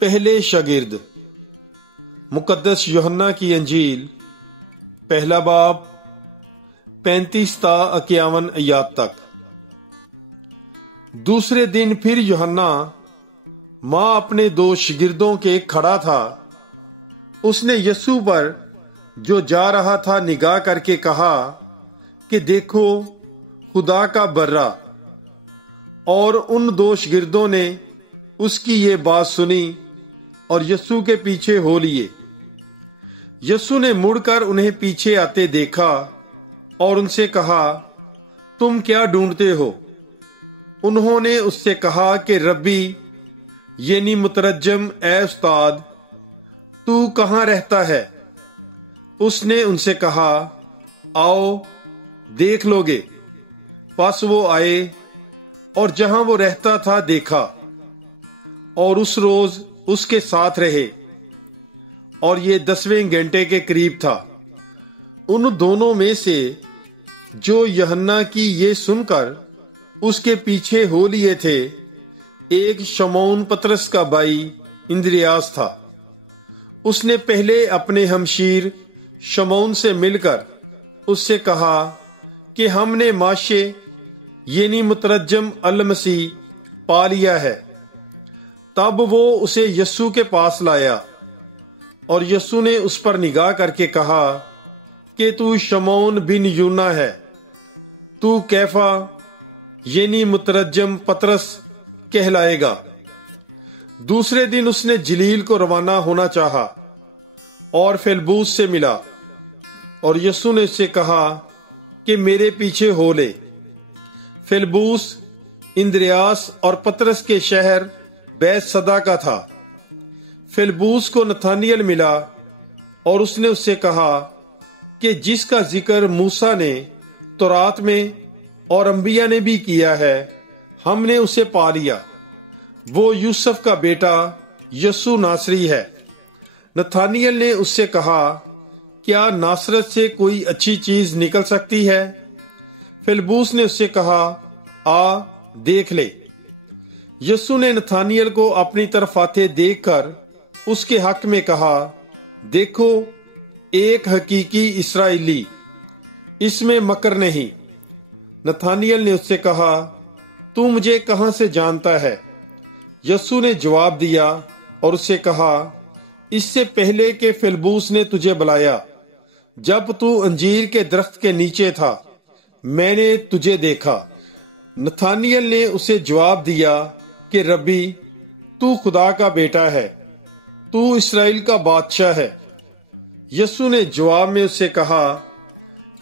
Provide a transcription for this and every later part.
پہلے شاگرد مقدس یوحنا کی انجیل پہلا باب 35 تا 51 آیات تک۔ دوسرے دن پھر یوحنا ماں اپنے 2 شاگردوں کے کھڑا تھا۔ اس نے یسوع پر جو جا رہا تھا نگاہ کر کے کہا کہ دیکھو خدا کا برہ، اور ان 2 شاگردوں نے اس کی یہ بات سنی اور یسوع کے پیچھے ہو لیے۔ یسوع نے مڑ کر انہیں پیچھے آتے دیکھا اور ان سے کہا، تم کیا ڈھونڈتے ہو؟ انہوں نے اس سے کہا کہ ربی، یعنی مترجم، اے استاد، تو کہاں رہتا ہے؟ اس نے ان سے کہا، آؤ دیکھ لو گے۔ پس وہ آئے اور جہاں وہ رہتا تھا دیکھا، اور اس روز اس کے ساتھ رہے، اور یہ 10ویں گھنٹے کے قریب تھا۔ ان دونوں میں سے جو یوحنا کی یہ سن کر اس کے پیچھے ہو لیے تھے، ایک شمعون پطرس کا بھائی اندریاس تھا۔ اس نے پہلے اپنے ہمشیر شمعون سے مل کر اس سے کہا کہ ہم نے ماشے، یعنی مترجم المسیح، پا لیا ہے۔ تب وہ اسے یسوع کے پاس لایا، اور یسوع نے اس پر نگاہ کر کے کہا کہ تو شمعون بن یونا ہے، تو کیفا، یعنی مترجم پطرس کہلائے گا۔ دوسرے دن اس نے جلیل کو روانہ ہونا چاہا اور فیلبوس سے ملا، اور یسوع نے اس سے کہا کہ میرے پیچھے ہو لے۔ فیلبوس اندریاس اور پطرس کے شہر بیت صدا کا تھا۔ فیلبوس کو نتھانیل ملا، اور اس نے اس سے کہا کہ جس کا ذکر موسیٰ نے تورات میں اور انبیاء نے بھی کیا ہے، ہم نے اسے پا لیا۔ وہ یوسف کا بیٹا یسوع ناصری ہے۔ نتھانیل نے اس سے کہا، کیا ناصرت سے کوئی اچھی چیز نکل سکتی ہے؟ فیلبوس نے اس سے کہا، آ دیکھ لے۔ یسوع نے نتھانیل کو اپنی طرف آتے دیکھ کر اس کے حق میں کہا، دیکھو ایک حقیقی اسرائیلی، اس میں مکر نہیں۔ نتھانیل نے اس سے کہا، تو مجھے کہاں سے جانتا ہے؟ یسوع نے جواب دیا اور اس سے کہا، اس سے پہلے کہ فیلبوس نے تجھے بلایا، جب تو انجیر کے درخت کے نیچے تھا، میں نے تجھے دیکھا۔ نتھانیل نے اسے جواب دیا کہ ربی، تو خدا کا بیٹا ہے، تو اسرائیل کا بادشاہ ہے۔ یسوع نے جواب میں اس سے کہا،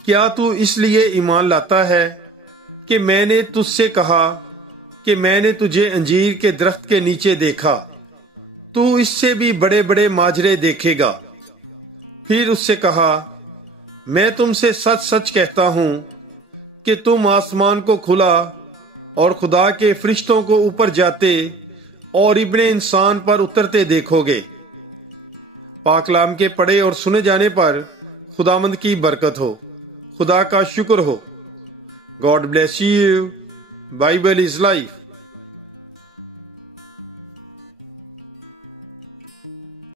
کیا تو اس لیے ایمان لاتا ہے کہ میں نے تجھ سے کہا کہ میں نے تجھے انجیر کے درخت کے نیچے دیکھا؟ تو اس سے بھی بڑے بڑے ماجرے دیکھے گا۔ پھر اس سے کہا، میں تم سے سچ سچ کہتا ہوں کہ تم آسمان کو کھلا اور خدا کے فرشتوں کو اوپر جاتے اور ابن انسان پر اترتے دیکھو گے۔ پاک کلام کے پڑھے اور سنے جانے پر خداوند کی برکت ہو۔ خدا کا شکر ہو۔ God bless you. Bible is life.